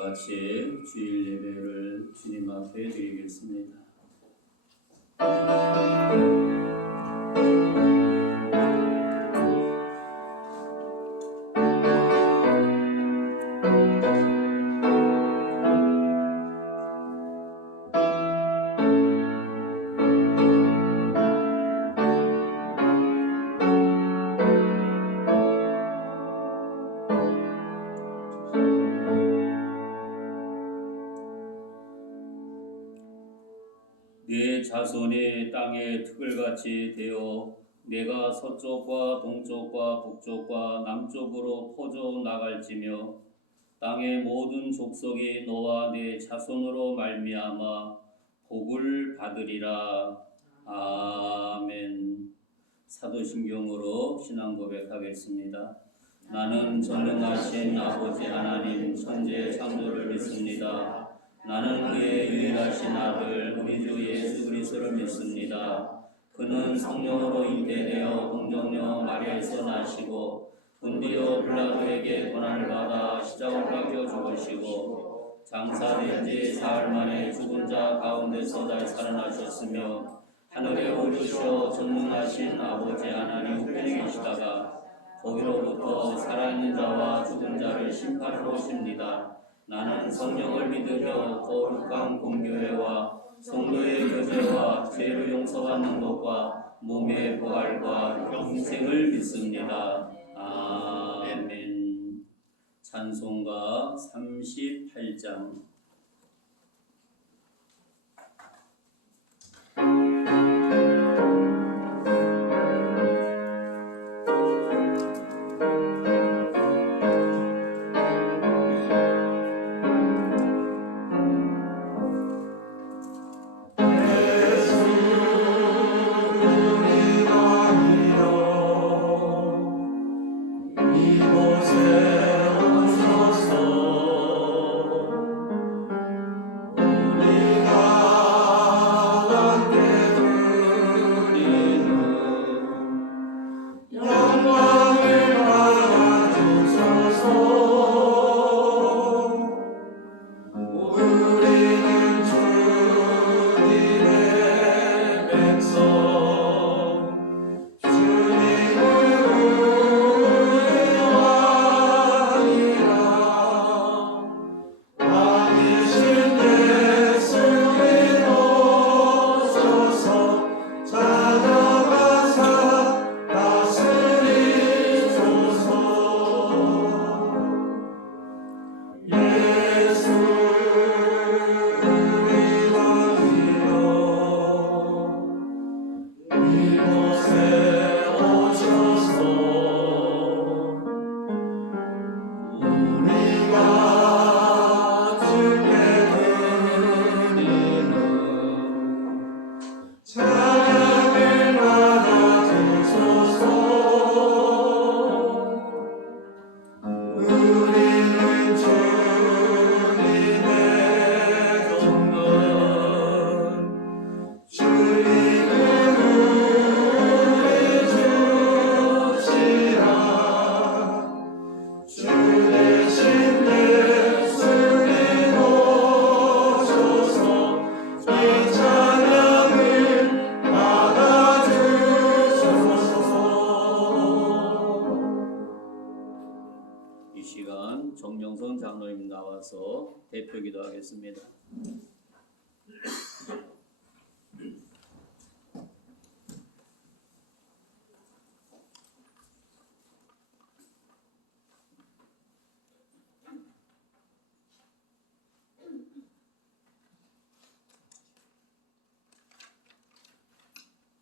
같이 주일 예배를 주님 앞에 드리겠습니다. 네 자손이 땅의 틀같이 되어 내가 서쪽과 동쪽과 북쪽과 남쪽으로 퍼져 나갈지며 땅의 모든 족속이 너와 네 자손으로 말미암아 복을 받으리라. 아멘. 사도신경으로 신앙 고백하겠습니다. 나는 전능하신 아버지 하나님 천재 창조를 믿습니다. 나는 그의 유일하신 아들 우리 주 예수 그리스도를 믿습니다. 그는 성령으로 잉태되어 동정녀 마리아에서 나시고 본디오 빌라도에게 고난을 받아 십자가에 박혀 죽으시고 장사된 지 사흘 만에 죽은 자 가운데서 다시 살아나셨으며 하늘에 오르시어 전능하신 아버지 하나님 우편에 계시다가 거기로부터 살아있는 자와 죽은 자를 심판하러 오십니다. 나는 성령을 믿으며 거룩한 공교회와 성도의 교제와 죄를 용서받는 것과 몸의 부활과 영생을 믿습니다. 아멘. 찬송가 38장. 정명선 장로님 나와서 대표 기도하겠습니다.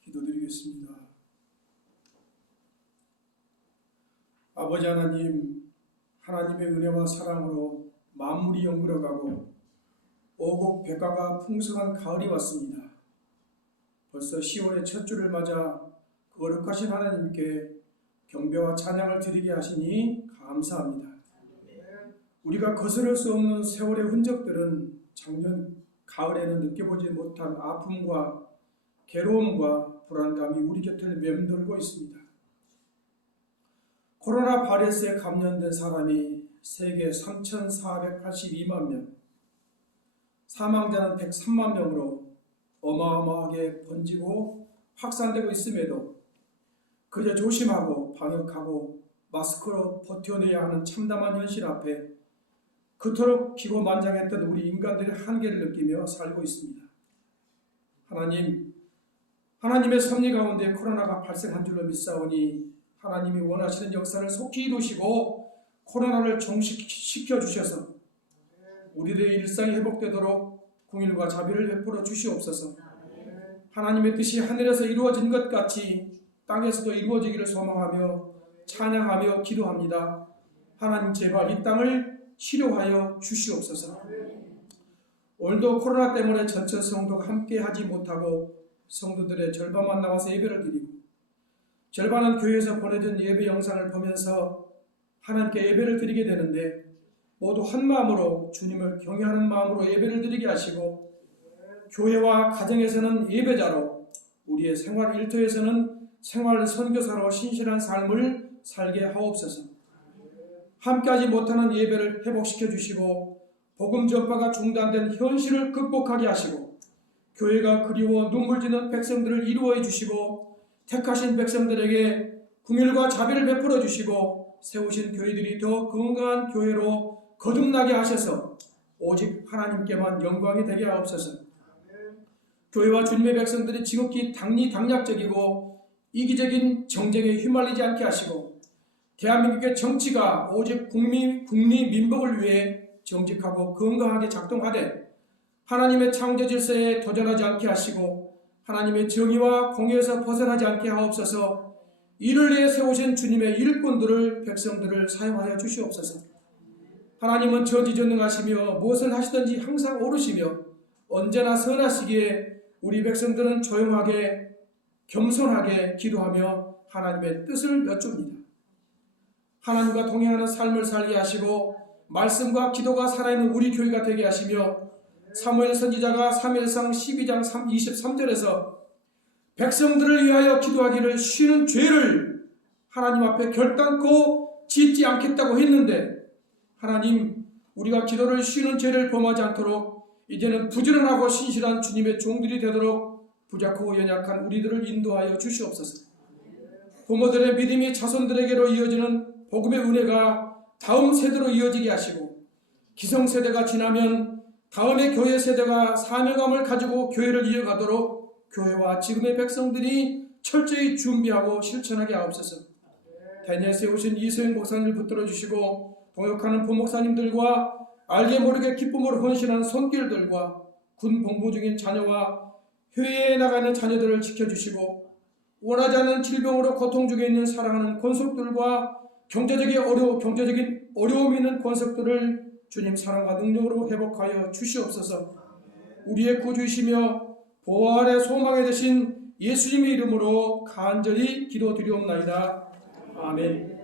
기도드리겠습니다. 아버지 하나님, 하나님의 은혜와 사랑으로 만물이 영그러가고 오곡 백과가 풍성한 가을이 왔습니다. 벌써 10월의 첫 주를 맞아 거룩하신 하나님께 경배와 찬양을 드리게 하시니 감사합니다. 우리가 거스를 수 없는 세월의 흔적들은 작년 가을에는 느껴보지 못한 아픔과 괴로움과 불안감이 우리 곁을 맴돌고 있습니다. 코로나 바이러스에 감염된 사람이 세계 3,482만 명, 사망자는 103만 명으로 어마어마하게 번지고 확산되고 있음에도 그저 조심하고 방역하고 마스크로 버텨내야 하는 참담한 현실 앞에 그토록 기고만장했던 우리 인간들의 한계를 느끼며 살고 있습니다. 하나님의 섭리 가운데 코로나가 발생한 줄로 믿사오니 하나님이 원하시는 역사를 속히 이루시고 코로나를 종식시켜 주셔서 우리들의 일상이 회복되도록 긍휼과 자비를 베풀어 주시옵소서. 하나님의 뜻이 하늘에서 이루어진 것 같이 땅에서도 이루어지기를 소망하며 찬양하며 기도합니다. 하나님 제발 이 땅을 치료하여 주시옵소서. 오늘도 코로나 때문에 전체 성도가 함께 하지 못하고 성도들의 절반만 나와서 예배를 드리고 절반은 교회에서 보내준 예배 영상을 보면서 하나님께 예배를 드리게 되는데 모두 한 마음으로 주님을 경외하는 마음으로 예배를 드리게 하시고 교회와 가정에서는 예배자로 우리의 생활 일터에서는 생활 선교사로 신실한 삶을 살게 하옵소서. 함께하지 못하는 예배를 회복시켜 주시고 복음 전파가 중단된 현실을 극복하게 하시고 교회가 그리워 눈물 지는 백성들을 이루어 주시고 택하신 백성들에게 긍휼과 자비를 베풀어 주시고 세우신 교회들이 더 건강한 교회로 거듭나게 하셔서 오직 하나님께만 영광이 되게 하옵소서. 교회와 주님의 백성들이 지극히 당리당략적이고 이기적인 정쟁에 휘말리지 않게 하시고 대한민국의 정치가 오직 국민 민복을 위해 정직하고 건강하게 작동하되 하나님의 창조 질서에 도전하지 않게 하시고 하나님의 정의와 공의에서 벗어나지 않게 하옵소서. 이를 위해 세우신 주님의 일꾼들을 백성들을 사용하여 주시옵소서. 하나님은 전지전능하시며 무엇을 하시든지 항상 옳으시며 언제나 선하시기에 우리 백성들은 조용하게 겸손하게 기도하며 하나님의 뜻을 여쭙니다. 하나님과 동행하는 삶을 살게 하시고 말씀과 기도가 살아있는 우리 교회가 되게 하시며 사무엘 선지자가 사무엘상 12장 23절에서 백성들을 위하여 기도하기를 쉬는 죄를 하나님 앞에 결단코 짓지 않겠다고 했는데 하나님 우리가 기도를 쉬는 죄를 범하지 않도록 이제는 부지런하고 신실한 주님의 종들이 되도록 부족하고 연약한 우리들을 인도하여 주시옵소서. 부모들의 믿음이 자손들에게로 이어지는 복음의 은혜가 다음 세대로 이어지게 하시고 기성세대가 지나면 다음의 교회 세대가 사명감을 가지고 교회를 이어가도록 교회와 지금의 백성들이 철저히 준비하고 실천하게 하옵소서. 대니에 세우신 이소영 목사님을 붙들어 주시고 동역하는 부목사님들과 알게 모르게 기쁨으로 헌신한 손길들과 군 복무 중인 자녀와 해외에 나가는 자녀들을 지켜주시고 원하지 않는 질병으로 고통 중에 있는 사랑하는 권속들과 경제적인 어려움이 있는 권속들을 주님 사랑과 능력으로 회복하여 주시옵소서. 우리의 구주이시며 부활의 소망이 되신 예수님의 이름으로 간절히 기도드리옵나이다. 아멘.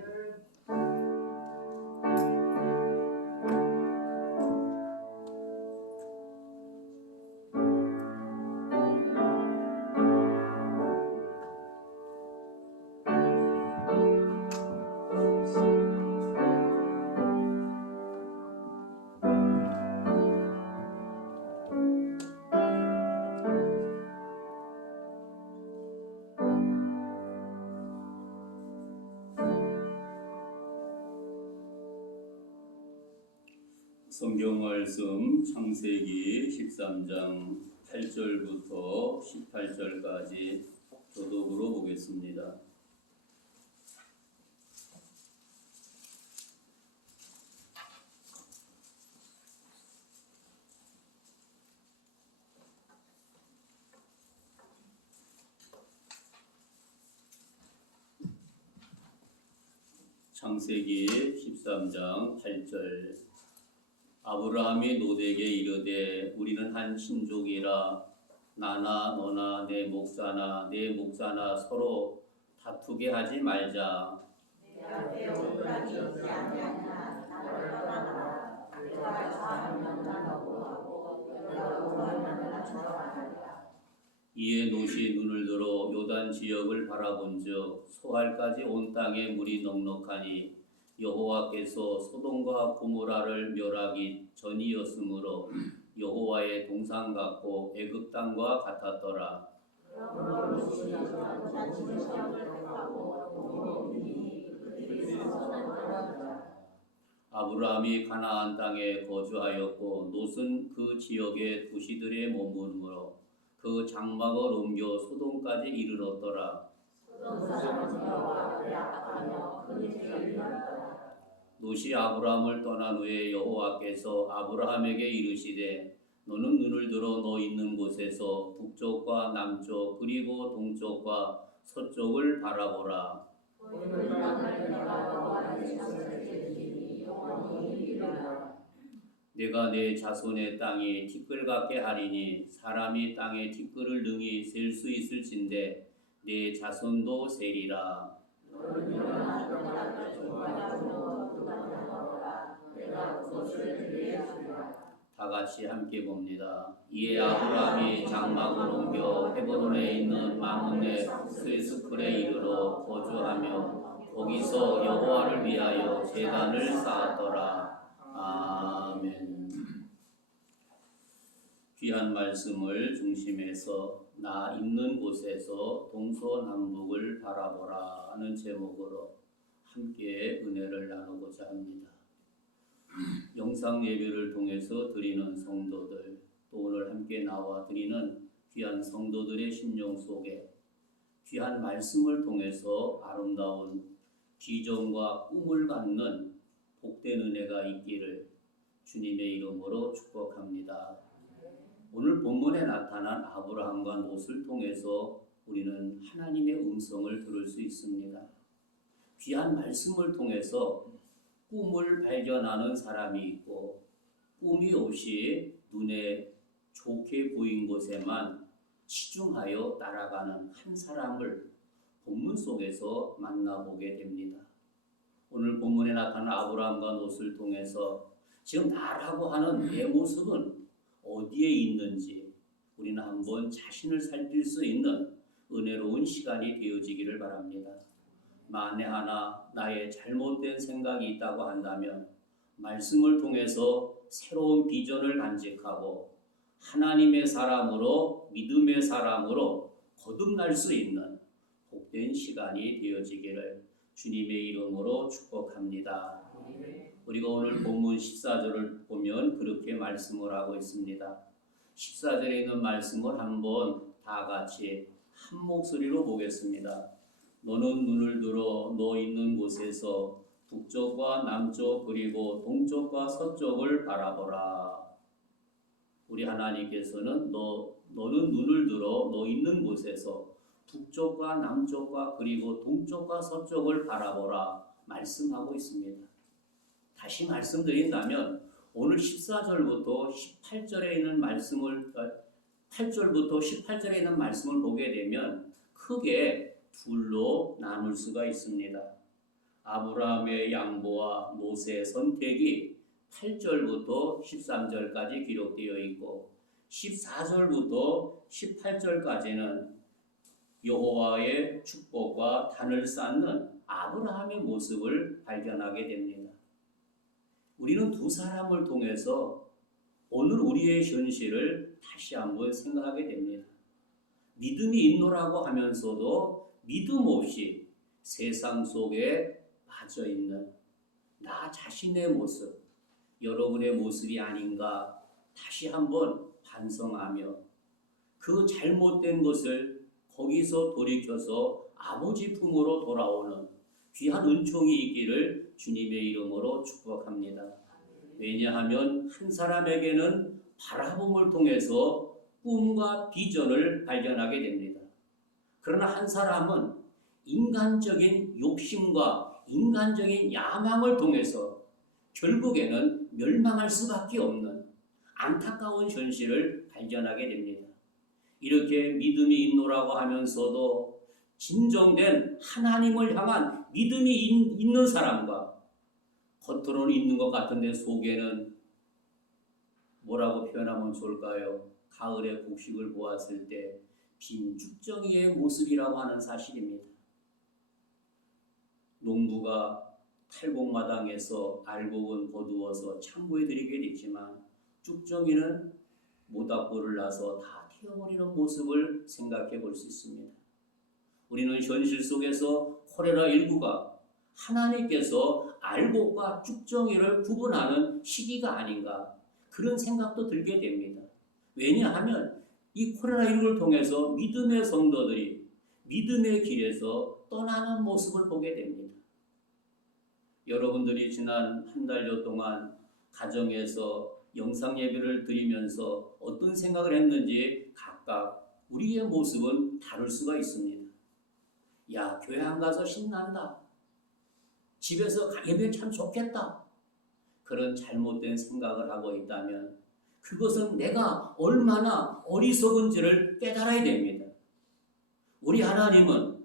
성경 말씀 창세기 13장 8절부터 18절까지 교독으로 보겠습니다. 창세기 13장 8절 아브라함이 롯에게 이르되 우리는 한 친족이라 나나 너나 내 목사나 내 목사나 서로 다투게 하지 말자. 내 앞에 온당이 있지 아니하나 나를 떠나라. 내가 사하면 너무하고 내가 구하면 나 좋아하리라. 이에 롯이 눈을 들어 요단 지역을 바라본즉 소알까지 온 땅에 물이 넉넉하니 여호와께서 소돔과 고모라를 멸하기 전이었으므로 여호와의 동상 같고 애굽 땅과 같았더라. 그러므로 롯이 자신의 시험을 택하고 이 그들이 선언하였다. 아브라함이 가나안 땅에 거주하였고 롯은 그 지역의 도시들에 머무르므로 그 장막을 옮겨 소돔까지 이르렀더라. 소돔 사람은 여호와 앞에 악하며 그의 죄를 일렀더라. 롯이 아브라함을 떠난 후에 여호와께서 아브라함에게 이르시되 너는 눈을 들어 너 있는 곳에서 북쪽과 남쪽 그리고 동쪽과 서쪽을 바라보라. 보이는 땅을 내가 여호와의 자손에게 주리니 영원히 이르리라. 내가 내 자손의 땅이 티끌 같게 하리니 사람이 땅의 티끌을 능히 셀 수 있을진데 내 자손도 세리라. 너는 일어나 그 땅을 종말하고 그 땅을 먹어라. 내가 그것을 그에게 주리라. 다 같이 함께 봅니다. 이에 아브라함이 장막을 옮겨 헤브론에 있는 마므네 스에스쿨에 이르러 거주하며 거기서 여호와를 위하여 제단을 쌓았더라. 아멘. 귀한 말씀을 중심에서 나 있는 곳에서 동서남북을 바라보라 하는 제목으로 함께 은혜를 나누고자 합니다. 영상 예배를 통해서 드리는 성도들, 또 오늘 함께 나와 드리는 귀한 성도들의 심령 속에 귀한 말씀을 통해서 아름다운 비전과 꿈을 갖는 복된 은혜가 있기를 주님의 이름으로 축복합니다. 오늘 본문에 나타난 아브라함과 롯을 통해서 우리는 하나님의 음성을 들을 수 있습니다. 귀한 말씀을 통해서 꿈을 발견하는 사람이 있고 꿈이 없이 눈에 좋게 보인 곳에만 치중하여 따라가는 한 사람을 본문 속에서 만나보게 됩니다. 오늘 본문에 나타난 아브라함과 롯을 통해서 지금 나라고 하는 내 모습은 어디에 있는지 우리는 한번 자신을 살필 수 있는 은혜로운 시간이 되어지기를 바랍니다. 만에 하나 나의 잘못된 생각이 있다고 한다면 말씀을 통해서 새로운 비전을 간직하고 하나님의 사람으로 믿음의 사람으로 거듭날 수 있는 복된 시간이 되어지기를 주님의 이름으로 축복합니다. 우리가 오늘 본문 14절을 보면 그렇게 말씀을 하고 있습니다. 14절에 있는 말씀을 한번 다 같이 한 목소리로 보겠습니다. 너는 눈을 들어 너 있는 곳에서 북쪽과 남쪽 그리고 동쪽과 서쪽을 바라보라. 우리 하나님께서는 너는 눈을 들어 너 있는 곳에서 북쪽과 남쪽과 그리고 동쪽과 서쪽을 바라보라 말씀하고 있습니다. 다시 말씀드린다면 오늘 14절부터 18절에 있는 말씀을 8절부터 18절에 있는 말씀을 보게 되면 크게 둘로 나눌 수가 있습니다. 아브라함의 양보와 롯의 선택이 8절부터 13절까지 기록되어 있고 14절부터 18절까지는 여호와의 축복과 단을 쌓는 아브라함의 모습을 발견하게 됩니다. 우리는 두 사람을 통해서 오늘 우리의 현실을 다시 한번 생각하게 됩니다. 믿음이 있노라고 하면서도 믿음 없이 세상 속에 빠져 있는 나 자신의 모습, 여러분의 모습이 아닌가 다시 한번 반성하며 그 잘못된 것을 거기서 돌이켜서 아버지 품으로 돌아오는 귀한 은총이 있기를 주님의 이름으로 축복합니다. 왜냐하면 한 사람에게는 바라봄을 통해서 꿈과 비전을 발견하게 됩니다. 그러나 한 사람은 인간적인 욕심과 인간적인 야망을 통해서 결국에는 멸망할 수밖에 없는 안타까운 현실을 발견하게 됩니다. 이렇게 믿음이 있노라고 하면서도 진정된 하나님을 향한 믿음이 있는 사람과 겉으로는 있는 것 같은데 속에는 뭐라고 표현하면 좋을까요? 가을의 곡식을 보았을 때 빈 죽정이의 모습이라고 하는 사실입니다. 농부가 탈곡마당에서 알곡은 거두어서 창고에 들이게 됐지만 쭉정이는 모닥불을 놔서 다 태워버리는 모습을 생각해 볼 수 있습니다. 우리는 현실 속에서 코로나19가 하나님께서 알곡과 쭉정이를 구분하는 시기가 아닌가 그런 생각도 들게 됩니다. 왜냐하면 이 코로나19를 통해서 믿음의 성도들이 믿음의 길에서 떠나는 모습을 보게 됩니다. 여러분들이 지난 한 달여 동안 가정에서 영상 예배를 드리면서 어떤 생각을 했는지 각각 우리의 모습은 다를 수가 있습니다. 야, 교회 안 가서 신난다. 집에서 예배 참 좋겠다. 그런 잘못된 생각을 하고 있다면 그것은 내가 얼마나 어리석은지를 깨달아야 됩니다. 우리 하나님은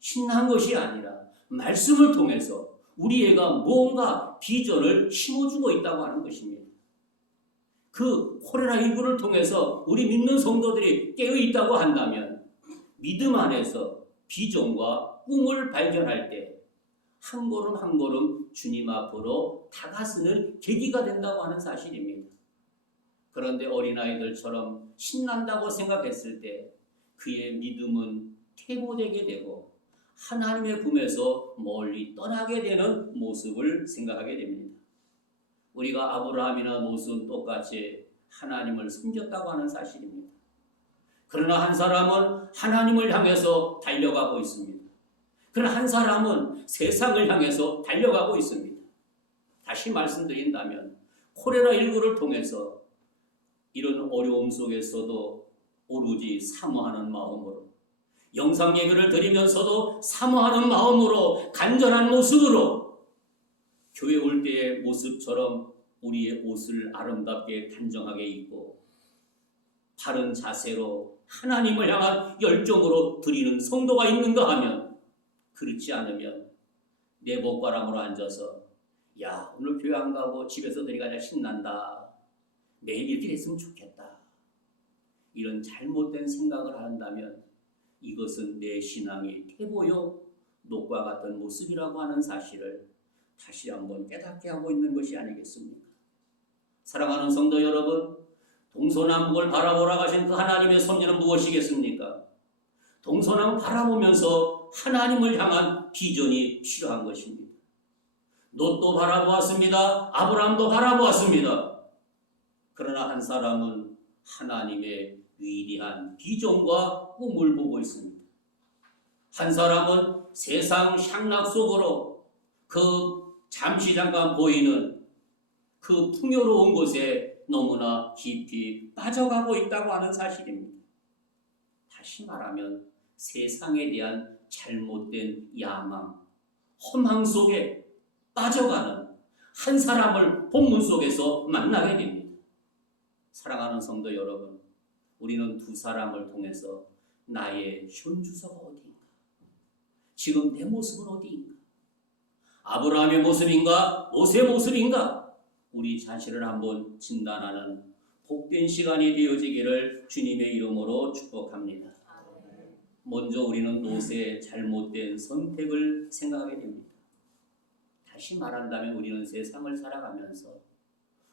신난 것이 아니라 말씀을 통해서 우리애가 뭔가 비전을 심어주고 있다고 하는 것입니다. 그 코로나19를 통해서 우리 믿는 성도들이 깨어있다고 한다면 믿음 안에서 비전과 꿈을 발견할 때 한 걸음 한 걸음 주님 앞으로 다가서는 계기가 된다고 하는 사실입니다. 그런데 어린아이들처럼 신난다고 생각했을 때 그의 믿음은 퇴보되게 되고 하나님의 품에서 멀리 떠나게 되는 모습을 생각하게 됩니다. 우리가 아브라함이나 노스는 똑같이 하나님을 숨겼다고 하는 사실입니다. 그러나 한 사람은 하나님을 향해서 달려가고 있습니다. 그러나 한 사람은 세상을 향해서 달려가고 있습니다. 다시 말씀드린다면 코로나19를 통해서 이런 어려움 속에서도 오로지 사모하는 마음으로 영상 예배를 드리면서도 사모하는 마음으로 간절한 모습으로 교회 올 때의 모습처럼 우리의 옷을 아름답게 단정하게 입고 바른 자세로 하나님을 향한 열정으로 드리는 성도가 있는가 하면 그렇지 않으면 내 목바람으로 앉아서 야 오늘 교회 안 가고 집에서 드리가냐 신난다. 매일 이렇게 됐으면 좋겠다. 이런 잘못된 생각을 한다면 이것은 내 신앙이 퇴보요 녹과 같은 모습이라고 하는 사실을 다시 한번 깨닫게 하고 있는 것이 아니겠습니까? 사랑하는 성도 여러분, 동서남북을 바라보라 하신 그 하나님의 섭리는 무엇이겠습니까? 동서남북 바라보면서 하나님을 향한 비전이 필요한 것입니다. 롯도 바라보았습니다. 아브라함도 바라보았습니다. 그러나 한 사람은 하나님의 위대한 비전과 꿈을 보고 있습니다. 한 사람은 세상 향락 속으로 그 잠시 잠깐 보이는 그 풍요로운 곳에 너무나 깊이 빠져가고 있다고 하는 사실입니다. 다시 말하면 세상에 대한 잘못된 야망, 허망 속에 빠져가는 한 사람을 본문 속에서 만나게 됩니다. 사랑하는 성도 여러분, 우리는 두 사람을 통해서 나의 현주소가 어디인가? 지금 내 모습은 어디인가? 아브라함의 모습인가? 모세의 모습인가? 우리 자신을 한번 진단하는 복된 시간이 되어지기를 주님의 이름으로 축복합니다. 먼저 우리는 모세의 잘못된 선택을 생각하게 됩니다. 다시 말한다면 우리는 세상을 살아가면서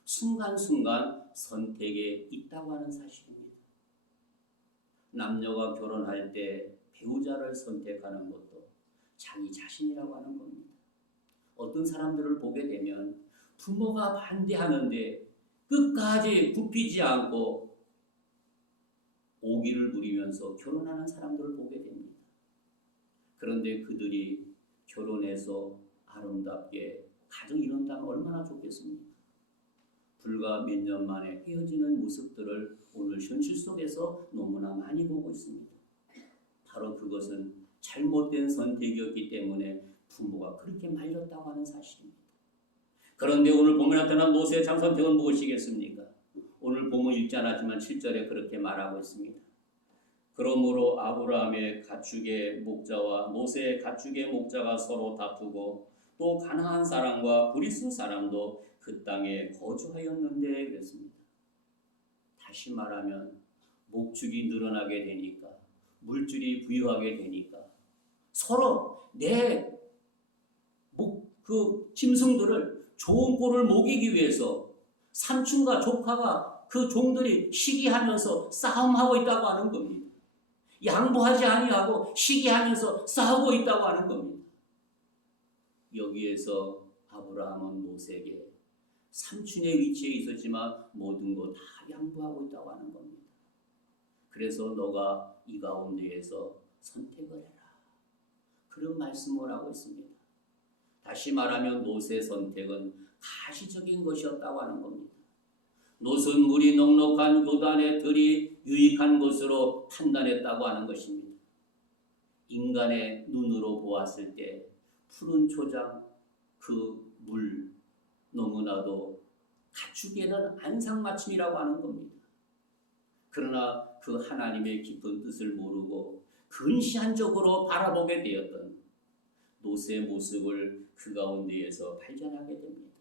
순간순간 선택에 있다고 하는 사실입니다. 남녀가 결혼할 때 배우자를 선택하는 것도 자기 자신이라고 하는 겁니다. 어떤 사람들을 보게 되면 부모가 반대하는데 끝까지 굽히지 않고 오기를 부리면서 결혼하는 사람들을 보게 됩니다. 그런데 그들이 결혼해서 아름답게 가정 이룬다면 얼마나 좋겠습니까? 불과 몇 년 만에 헤어지는 모습들을 오늘 현실 속에서 너무나 많이 보고 있습니다. 바로 그것은 잘못된 선택이었기 때문에 부모가 그렇게 말렸다고 하는 사실입니다. 그런데 오늘 본문에 나타난 모세의 참 선택은 무엇이겠습니까? 오늘 본문 읽지 않았지만 7절에 그렇게 말하고 있습니다. 그러므로 아브라함의 가축의 목자와 모세의 가축의 목자가 서로 다투고 또 가나안 사람과 브리스 사람도 그 땅에 거주하였는데 그랬습니다. 다시 말하면 목축이 늘어나게 되니까 물줄이 부유하게 되니까 서로 내 그 짐승들을 좋은 꼴을 먹이기 위해서 삼촌과 조카가 그 종들이 시기하면서 싸움하고 있다고 하는 겁니다. 양보하지 아니하고 시기하면서 싸우고 있다고 하는 겁니다. 여기에서 아브라함은 롯에게 삼촌의 위치에 있었지만 모든 거 다 양보하고 있다고 하는 겁니다. 그래서 너가 이 가운데에서 선택을 해라. 그런 말씀을 하고 있습니다. 다시 말하면 롯의 선택은 가시적인 것이었다고 하는 겁니다. 롯은 물이 넉넉한 요단의 들이 유익한 것으로 판단했다고 하는 것입니다. 인간의 눈으로 보았을 때 푸른 초장, 그 물 너무나도 가축에는 안상맞춤이라고 하는 겁니다. 그러나 그 하나님의 깊은 뜻을 모르고 근시안적으로 바라보게 되었던 롯의 모습을 그 가운데에서 발견하게 됩니다.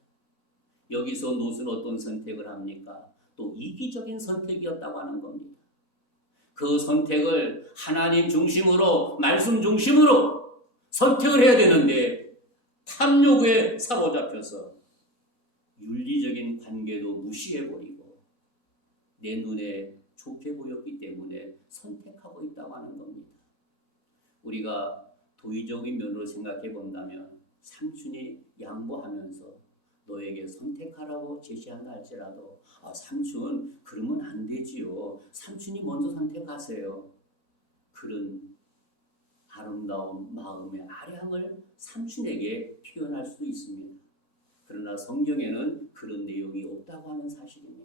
여기서 롯은 어떤 선택을 합니까? 또 이기적인 선택이었다고 하는 겁니다. 그 선택을 하나님 중심으로, 말씀 중심으로 선택을 해야 되는데 탐욕에 사로잡혀서 윤리적인 관계도 무시해버리고 내 눈에 좋게 보였기 때문에 선택하고 있다고 하는 겁니다. 우리가 도의적인 면으로 생각해 본다면 삼촌이 양보하면서 너에게 선택하라고 제시한다 할지라도 삼촌 그러면 안 되지요. 삼촌이 먼저 선택하세요. 그런 아름다운 마음의 아량을 삼촌에게 표현할 수도 있습니다. 그러나 성경에는 그런 내용이 없다고 하는 사실입니다.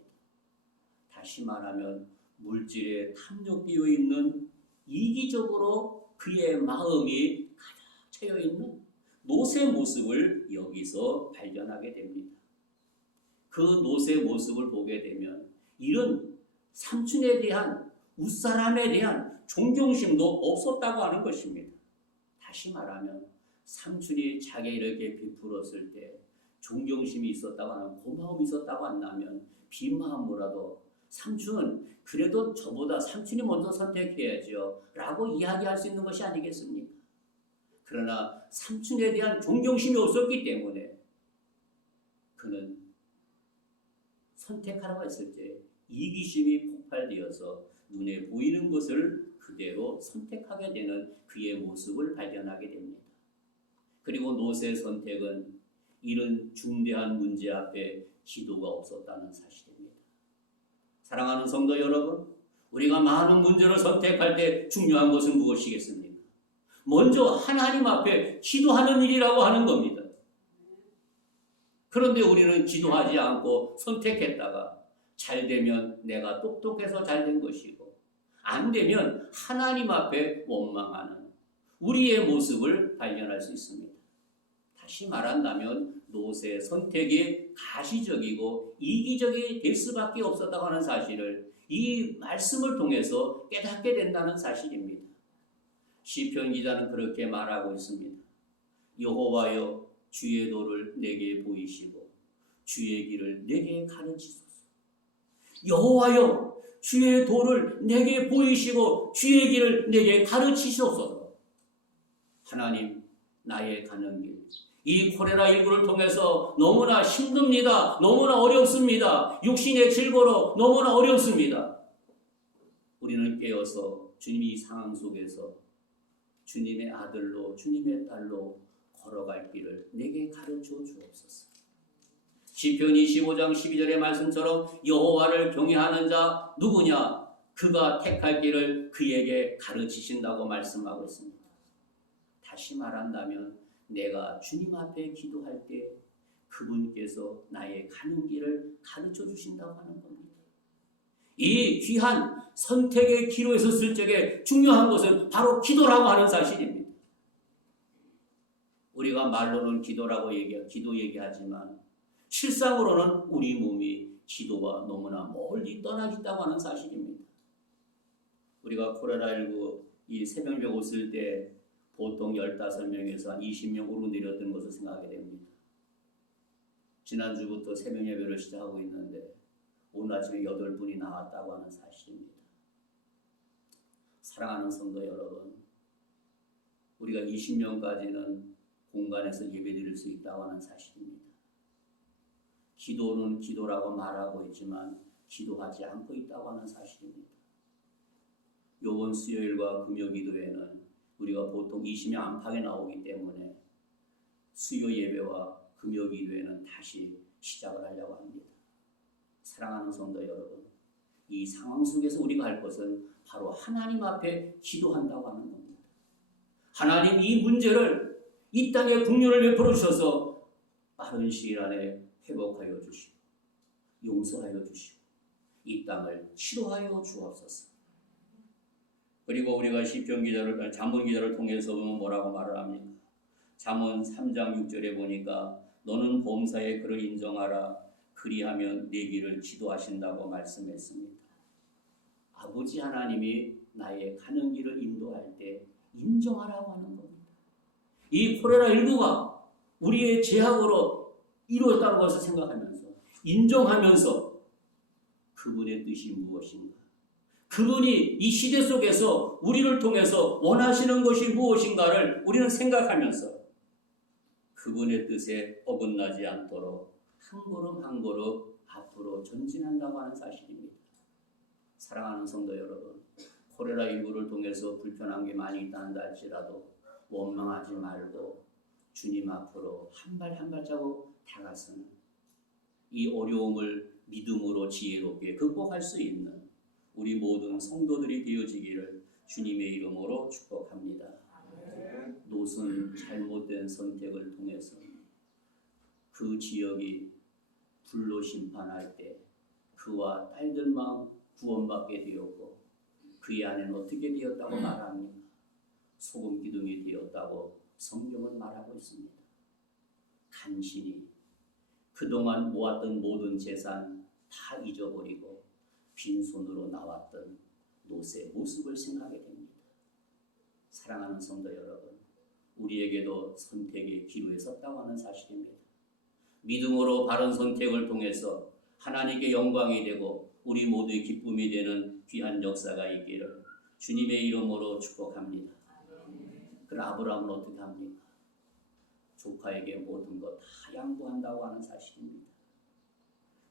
다시 말하면 물질에 탐욕되어 있는 이기적으로 그의 마음이 가득 차여 있는 롯의 모습을 여기서 발견하게 됩니다. 그 롯의 모습을 보게 되면 이런 삼촌에 대한 웃사람에 대한 존경심도 없었다고 하는 것입니다. 다시 말하면 삼촌이 자기를 이렇게 베풀었을 때 존경심이 있었다고 하면 고마움이 있었다고 한다면 빈마음으로라도 삼촌 그래도 저보다 삼촌이 먼저 선택해야죠 라고 이야기할 수 있는 것이 아니겠습니까? 그러나 삼촌에 대한 존경심이 없었기 때문에 그는 선택하라고 했을 때 이기심이 폭발되어서 눈에 보이는 것을 그대로 선택하게 되는 그의 모습을 발견하게 됩니다. 그리고 롯의 선택은 이런 중대한 문제 앞에 기도가 없었다는 사실입니다. 사랑하는 성도 여러분, 우리가 많은 문제를 선택할 때 중요한 것은 무엇이겠습니까? 먼저 하나님 앞에 기도하는 일이라고 하는 겁니다. 그런데 우리는 기도하지 않고 선택했다가 잘 되면 내가 똑똑해서 잘 된 것이고 안 되면 하나님 앞에 원망하는 우리의 모습을 발견할 수 있습니다. 다시 말한다면 롯의 선택이 가시적이고 이기적이 될 수밖에 없었다고 하는 사실을 이 말씀을 통해서 깨닫게 된다는 사실입니다. 시편 기자는 그렇게 말하고 있습니다. 여호와여 주의 도를 내게 보이시고 주의 길을 내게 가르치소서. 여호와여 주의 도를 내게 보이시고 주의 길을 내게 가르치소서. 하나님, 나의 가는 길, 이 코로나19를 통해서 너무나 힘듭니다. 너무나 어렵습니다. 육신의 질고로 너무나 어렵습니다. 우리는 깨어서 주님이 이 상황 속에서 주님의 아들로 주님의 딸로 걸어갈 길을 내게 가르쳐 주옵소서. 시편 25장 12절의 말씀처럼 여호와를 경외하는 자 누구냐? 그가 택할 길을 그에게 가르치신다고 말씀하고 있습니다. 다시 말한다면 내가 주님 앞에 기도할 때 그분께서 나의 가는 길을 가르쳐 주신다고 하는 겁니다. 이 귀한 선택의 기로에 섰을 적에 중요한 것은 바로 기도라고 하는 사실입니다. 우리가 말로는 기도 얘기하지만 실상으로는 우리 몸이 기도와 너무나 멀리 떠나 있다고 하는 사실입니다. 우리가 코로나19 이 새벽녘 왔을 때 보통 15명에서 한 20명 오르내렸던 것을 생각하게 됩니다. 지난주부터 새벽 예배를 시작하고 있는데 오늘 아침에 8분이 나왔다고 하는 사실입니다. 사랑하는 성도 여러분, 우리가 20명까지는 공간에서 예배드릴 수 있다고 하는 사실입니다. 기도는 기도라고 말하고 있지만 기도하지 않고 있다고 하는 사실입니다. 이번 수요일과 금요 기도회는 우리가 보통 20명 안팎에 나오기 때문에 수요 예배와 금요 기도회는 다시 시작을 하려고 합니다. 사랑하는 성도 여러분, 이 상황 속에서 우리가 할 것은 바로 하나님 앞에 기도한다고 하는 겁니다. 하나님, 이 문제를 이 땅에 국률을 베풀어 주셔서 빠른 시일 안에 회복하여 주시고 용서하여 주시고 이 땅을 치료하여 주옵소서. 그리고 우리가 시편 기자를, 잠언 기자를 통해서 보면 뭐라고 말을 합니까? 잠언 3장 6절에 보니까 너는 범사에 그를 인정하라. 그리하면 내 길을 지도하신다고 말씀했습니다. 아버지 하나님이 나의 가는 길을 인도할 때 인정하라고 하는 겁니다. 이 코로나19가 우리의 제약으로 이루어졌다는 것을 생각하면서 인정하면서 그분의 뜻이 무엇인가, 그분이 이 시대 속에서 우리를 통해서 원하시는 것이 무엇인가를 우리는 생각하면서 그분의 뜻에 어긋나지 않도록 한 걸음 한 걸음 앞으로 전진한다고 하는 사실입니다. 사랑하는 성도 여러분, 코로나19를 통해서 불편한 게 많이 있다는 할지라도 원망하지 말고 주님 앞으로 한 발 한 발자국 다가서는 이 어려움을 믿음으로 지혜롭게 극복할 수 있는 우리 모든 성도들이 되어지기를 주님의 이름으로 축복합니다. 노선 잘못된 선택을 통해서 그 지역이 불로 심판할 때 그와 딸들만 구원받게 되었고 그의 아내는 어떻게 되었다고 말합니까? 소금 기둥이 되었다고 성경은 말하고 있습니다. 간신히 그동안 모았던 모든 재산 다 잊어버리고 빈손으로 나왔던 롯의 모습을 생각하게 됩니다. 사랑하는 성도 여러분, 우리에게도 선택의 기로에 섰다고 하는 사실입니다. 믿음으로 바른 선택을 통해서 하나님께 영광이 되고 우리 모두의 기쁨이 되는 귀한 역사가 있기를 주님의 이름으로 축복합니다. 그럼 아브라함은 어떻게 합니까? 조카에게 모든 것 다 양보한다고 하는 사실입니다.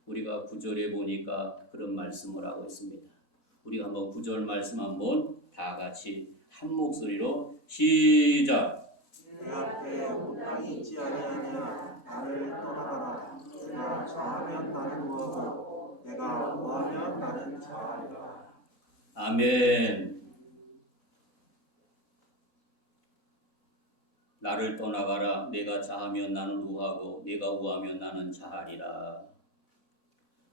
우리가 9절에 보니까 그런 말씀을 하고 있습니다. 우리가 한번 9절 말씀 한번 다 같이 한 목소리로 시작. 내 앞에 땅이 있지 아니하냐. 나를 떠나가라. 내가 좌하면 나는 우하고 내가 우하면 나는 좌하리라. 아멘. 나를 떠나가라. 내가 좌하면 나는 우하고 내가 우하면 나는 좌하리라.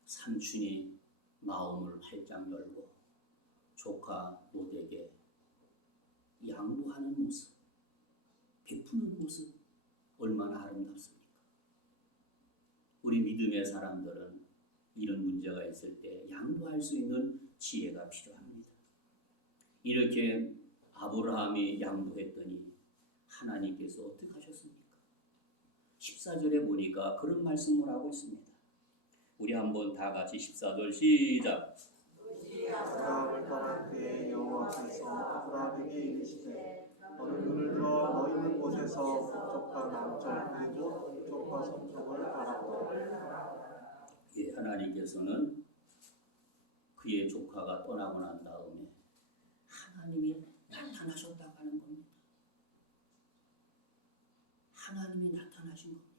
삼촌이 마음을 활짝 열고 조카 롯에게 양보하는 모습, 베푸는 모습 얼마나 아름답습니까? 우리 믿음의 사람들은 이런 문제가 있을 때 양보할 수 있는 지혜가 필요합니다. 이렇게 아브라함이 양보했더니 하나님께서 어떻게 하셨습니까? 14절에 보니까 그런 말씀을 하고 있습니다. 우리 한번 다 같이 14절 시작. 아브라함을 떠난 그의 여호와께서 아브라함에게 이르시되 너는 눈을 들어 너 있는 곳에서 북쪽과 남쪽 그리고 동쪽과 서쪽을 바라보라. 예, 하나님께서는 그의 조카가 떠나고 난 다음에 하나님이 나타나셨다고 하는 겁니다. 하나님이 나타나신 겁니다.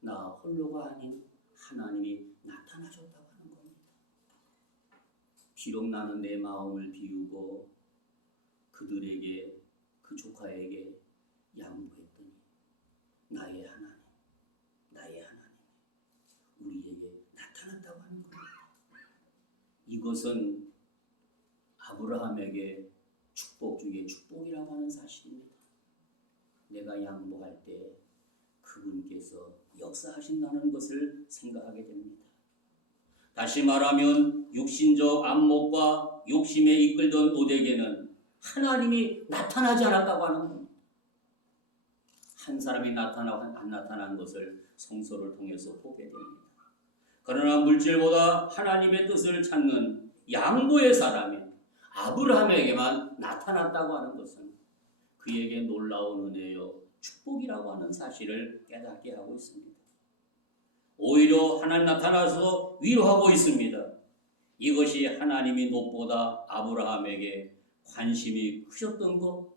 나 홀로가 아닌 하나님이 나타나셨다고 하는 겁니다. 비록 나는 내 마음을 비우고 그들에게, 그 조카에게 양보했더니 나의 하나님 우리에게 나타났다고 하는 겁니다. 이것은 아브라함에게 축복 중에 축복이라고 하는 사실입니다. 내가 양보할 때 그분께서 역사하신다는 것을 생각하게 됩니다. 다시 말하면 육신적 안목과 욕심에 이끌던 롯에게는 하나님이 나타나지 않았다고 하는 겁니다. 한 사람이 나타나고 안 나타난 것을 성서를 통해서 보게 됩니다. 그러나 물질보다 하나님의 뜻을 찾는 양보의 사람이 아브라함에게만 나타났다고 하는 것은 그에게 놀라운 은혜요 축복이라고 하는 사실을 깨닫게 하고 있습니다. 오히려 하나님 나타나서 위로하고 있습니다. 이것이 하나님이 무엇보다 아브라함에게 관심이 크셨던 것,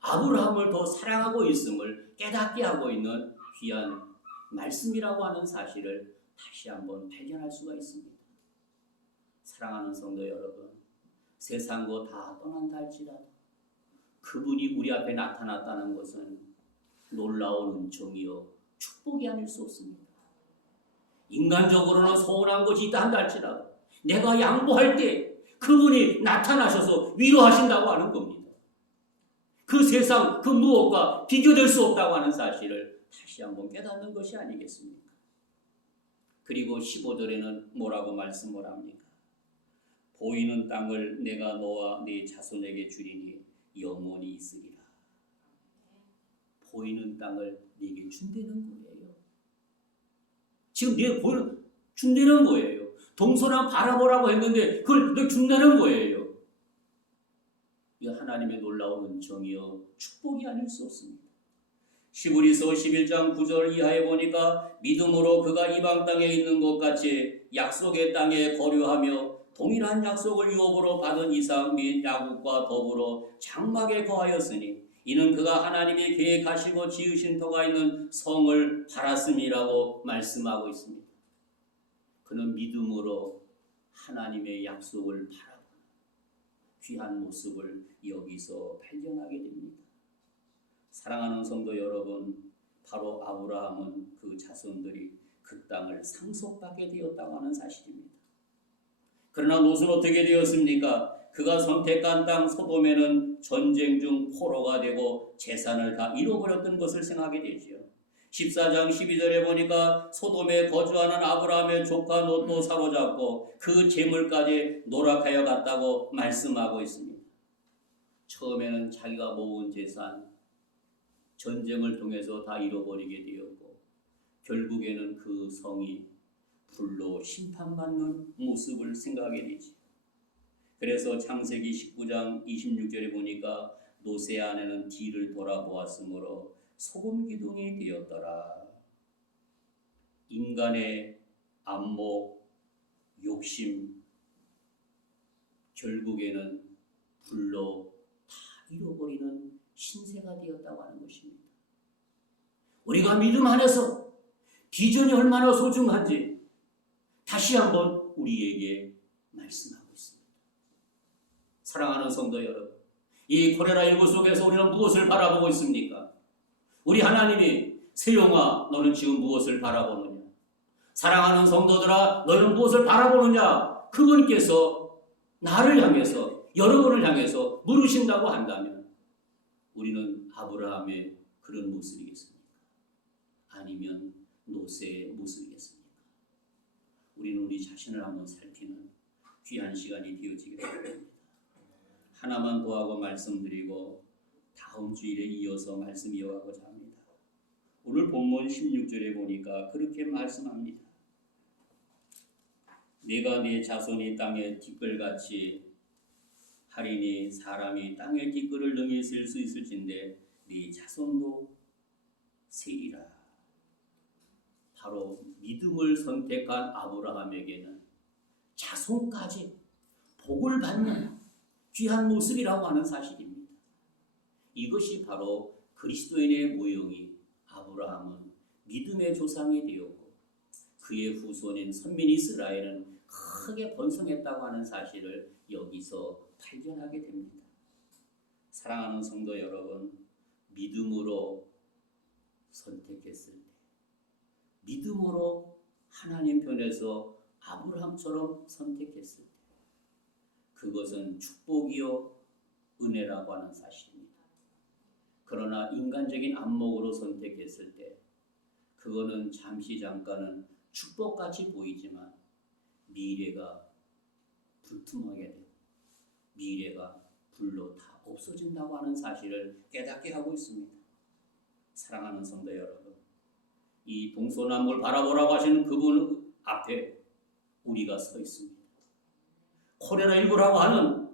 아브라함을 더 사랑하고 있음을 깨닫게 하고 있는 귀한 말씀이라고 하는 사실을 다시 한번 발견할 수가 있습니다. 사랑하는 성도 여러분, 세상 거 다 떠난다 할지라도 그분이 우리 앞에 나타났다는 것은 놀라운 은총이요 축복이 아닐 수 없습니다. 인간적으로는 서운한 것이 있다 한다 할지라도 내가 양보할 때 그분이 나타나셔서 위로하신다고 하는 겁니다. 그 세상 그 무엇과 비교될 수 없다고 하는 사실을 다시 한번 깨닫는 것이 아니겠습니까? 그리고 15절에는 뭐라고 말씀을 합니까? 보이는 땅을 내가 너와 네 자손에게 주리니 영원히 있으리라. 보이는 땅을 네게 준다는 거예요. 지금 네가 준다는 거예요. 동서남 바라보라고 했는데 그걸 너 준다는 거예요. 이 하나님의 놀라운 은총이요 축복이 아닐 수 없습니다. 히브리서 11장 9절 이하에 보니까 믿음으로 그가 이방 땅에 있는 것 같이 약속의 땅에 거류하며 동일한 약속을 유업으로 받은 이삭 및 야곱과 더불어 장막에 거하였으니 이는 그가 하나님이 계획하시고 지으신 터가 있는 성을 바랐음이라고 말씀하고 있습니다. 그는 믿음으로 하나님의 약속을 바라보는 귀한 모습을 여기서 발견하게 됩니다. 사랑하는 성도 여러분, 바로 아브라함은 그 자손들이 그 땅을 상속받게 되었다고 하는 사실입니다. 그러나 롯은 어떻게 되었습니까? 그가 선택한 땅 소돔에는 전쟁 중 포로가 되고 재산을 다 잃어버렸던 것을 생각하게 되지요. 14장 12절에 보니까 소돔에 거주하는 아브라함의 조카 롯도 사로잡고 그 재물까지 노락하여 갔다고 말씀하고 있습니다. 처음에는 자기가 모은 재산, 전쟁을 통해서 다 잃어버리게 되었고 결국에는 그 성이 불로 심판받는 모습을 생각하게 되지. 그래서 창세기 19장 26절에 보니까 롯의 아내는 뒤를 돌아보았으므로 소금 기둥이 되었더라. 인간의 안목, 욕심, 결국에는 불로 다 잃어버리는 신세가 되었다고 하는 것입니다. 우리가 믿음 안에서 비전이 얼마나 소중한지 다시 한번 우리에게 말씀하고 있습니다. 사랑하는 성도 여러분, 이 코로나19 속에서 우리는 무엇을 바라보고 있습니까? 우리 하나님이 세용아 너는 지금 무엇을 바라보느냐? 사랑하는 성도들아 너는 무엇을 바라보느냐? 그분께서 나를 향해서 여러분을 향해서 물으신다고 한다면 우리는 아브라함의 그런 모습이겠습니까? 아니면 롯의 모습이겠습니까? 우리는 우리 자신을 한번 살피는 귀한 시간이 되어지게 바랍니다. 하나만 더 하고 말씀드리고 다음 주일에 이어서 말씀 이어가고자 합니다. 오늘 본문 16절에 보니까 그렇게 말씀합니다. 내가 네 자손이 땅의 티끌같이 하리니 사람이 땅의 티끌을 능히 쓸 수 있을진데 네 자손도 세리라. 바로 믿음을 선택한 아브라함에게는 자손까지 복을 받는 귀한 모습이라고 하는 사실입니다. 이것이 바로 그리스도인의 모형이 아브라함은 믿음의 조상이 되었고 그의 후손인 선민 이스라엘은 크게 번성했다고 하는 사실을 여기서 발견하게 됩니다. 사랑하는 성도 여러분, 믿음으로 선택했을 때, 믿음으로 하나님 편에서 아브라함처럼 선택했을 때 그것은 축복이요 은혜라고 하는 사실입니다. 그러나 인간적인 안목으로 선택했을 때 그거는 잠시 잠깐은 축복같이 보이지만 미래가 불투명하게 되고 미래가 불로 다 없어진다고 하는 사실을 깨닫게 하고 있습니다. 사랑하는 성도 여러분, 이 동서남북을 바라보라고 하시는 그분 앞에 우리가 서 있습니다. 코로나19라고 하는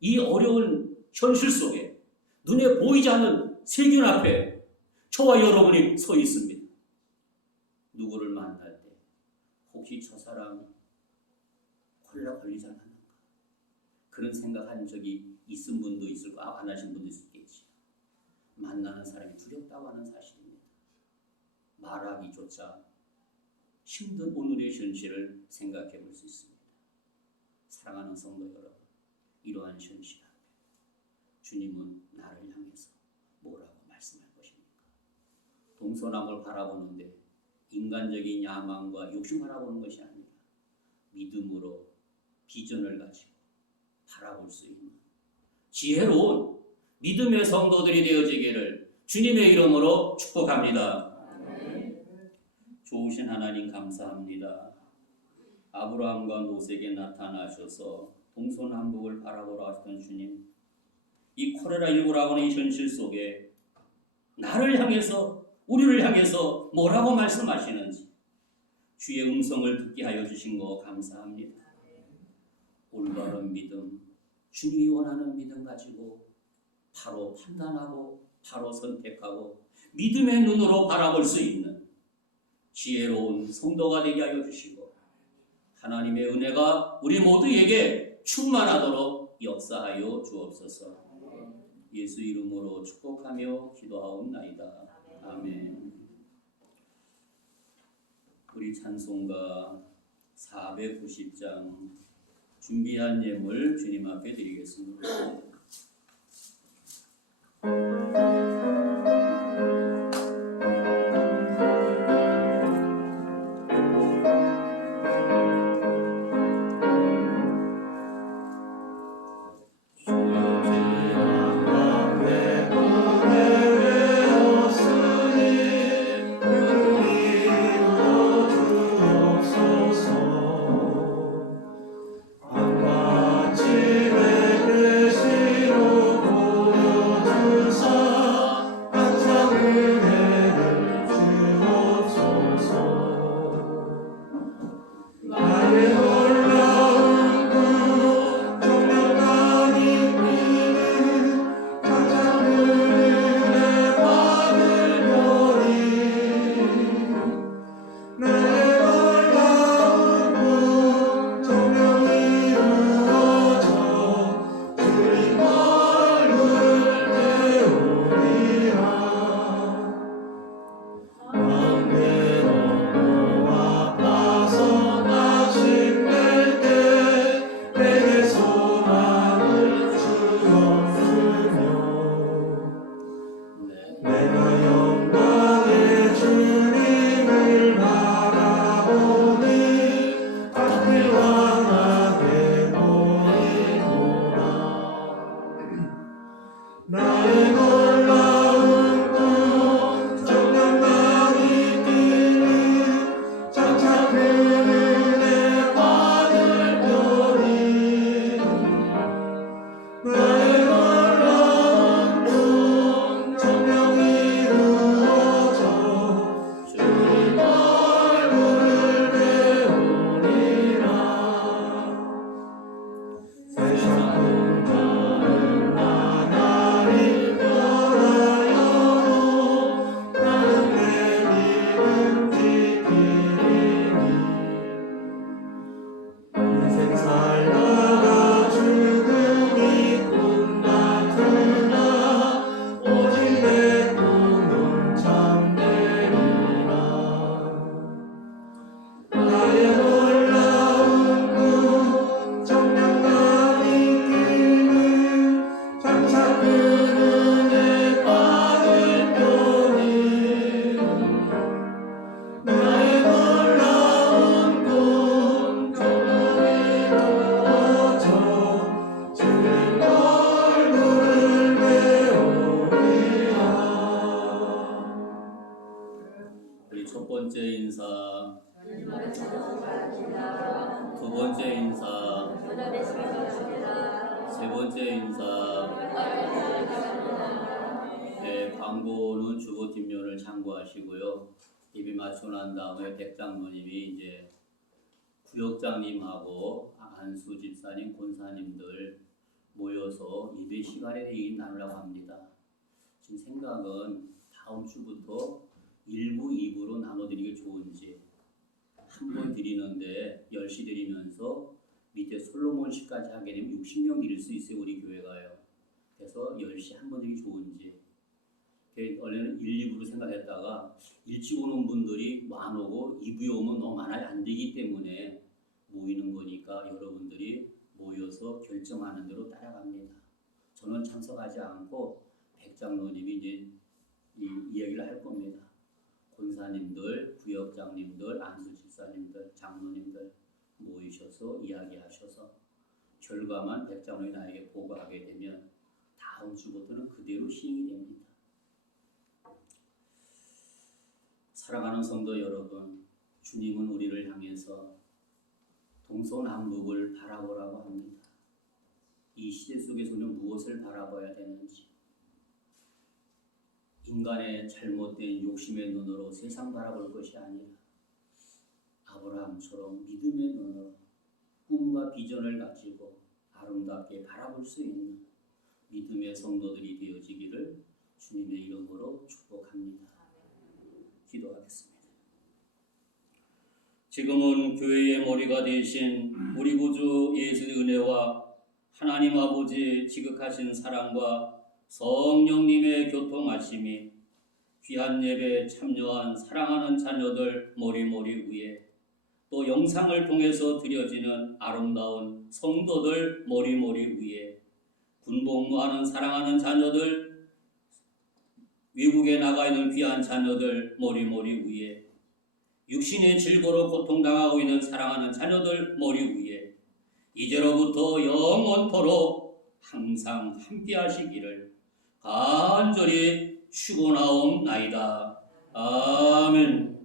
이 어려운 현실 속에 눈에 보이지 않는 세균 앞에 저와 여러분이 서 있습니다. 누구를 만날 때 혹시 저 사람 콜레라 걸리지 않았는가? 그런 생각한 적이 있은 분도 있을 거, 안 하신 분도 있겠지. 만나는 사람이 두렵다고 하는 사실입니다. 말하기조차 힘든 오늘의 현실을 생각해 볼 수 있습니다. 사랑하는 성도 여러분, 이러한 현실 앞에 주님은 나를 향해서 뭐라고 말씀할 것입니까? 동서남을 바라보는데 인간적인 야망과 욕심 바라보는 것이 아니라 믿음으로 비전을 가지고 바라볼 수 있는 지혜로운 믿음의 성도들이 되어지기를 주님의 이름으로 축복합니다. 좋으신 하나님 감사합니다. 아브라함과 롯에게 나타나셔서 동서남북을 바라보라 하셨던 주님, 이 코로나19라고 하는 이 현실 속에 나를 향해서, 우리를 향해서 뭐라고 말씀하시는지 주의 음성을 듣게 하여 주신 거 감사합니다. 올바른 믿음, 주님이 원하는 믿음 가지고 바로 판단하고 바로 선택하고 믿음의 눈으로 바라볼 수 있는 지혜로운 성도가 되게 하여 주시고 하나님의 은혜가 우리 모두에게 충만하도록 역사하여 주옵소서. 예수 이름으로 축복하며 기도하옵나이다. 아멘. 우리 찬송가 490장 준비한 예물 주님 앞에 드리겠습니다. 첫 번째 인사, 두 번째 인사, 세 번째 인사. 네, 광고는 주보 뒷면을 참고하시고요. 예배 마치고 난 다음에 백장로님이 이제 구역장님하고 안수 집사님, 권사님들 모여서 예배 시간에 얘기 나누려고 합니다. 지금 생각은 다 다음 주부터 1부, 2부로 나눠드리는 게 좋은지 한 번 드리는데 10시 드리면서 밑에 솔로몬시까지 하게 되면 60명 드릴 수 있어요. 우리 교회가요. 그래서 10시 한 번 드리기 좋은지 원래는 1, 2부로 생각했다가 일찍 오는 분들이 안 오고 2부에 오면 너무 많아야 안 되기 때문에 모이는 거니까 여러분들이 모여서 결정하는 대로 따라갑니다. 저는 참석하지 않고 백장로님이 이제 이 이야기를 할 겁니다. 권사님들, 구역장님들, 안수집사님들, 장로님들 모이셔서 이야기하셔서 결과만 백장로이 나에게 보고하게 되면 다음 주부터는 그대로 시행이 됩니다. 사랑하는 성도 여러분, 주님은 우리를 향해서 동서남북을 바라보라고 합니다. 이 시대 속에서는 무엇을 바라봐야 되는지, 인간의 잘못된 욕심의 눈으로 세상 바라볼 것이 아니라 아브라함처럼 믿음의 눈으로 꿈과 비전을 가지고 아름답게 바라볼 수 있는 믿음의 성도들이 되어지기를 주님의 이름으로 축복합니다. 기도하겠습니다. 지금은 교회의 머리가 되신 우리 구주 예수의 은혜와 하나님 아버지의 지극하신 사랑과 성령님의 교통하심이 귀한 예배에 참여한 사랑하는 자녀들 머리머리 위에 또 영상을 통해서 드려지는 아름다운 성도들 머리머리 위에 군복무하는 사랑하는 자녀들, 외국에 나가 있는 귀한 자녀들 머리머리 위에 육신의 질고로 고통당하고 있는 사랑하는 자녀들 머리 위에 이제로부터 영원토록 항상 함께 하시기를 간절히 축원하옵나이다. 아멘.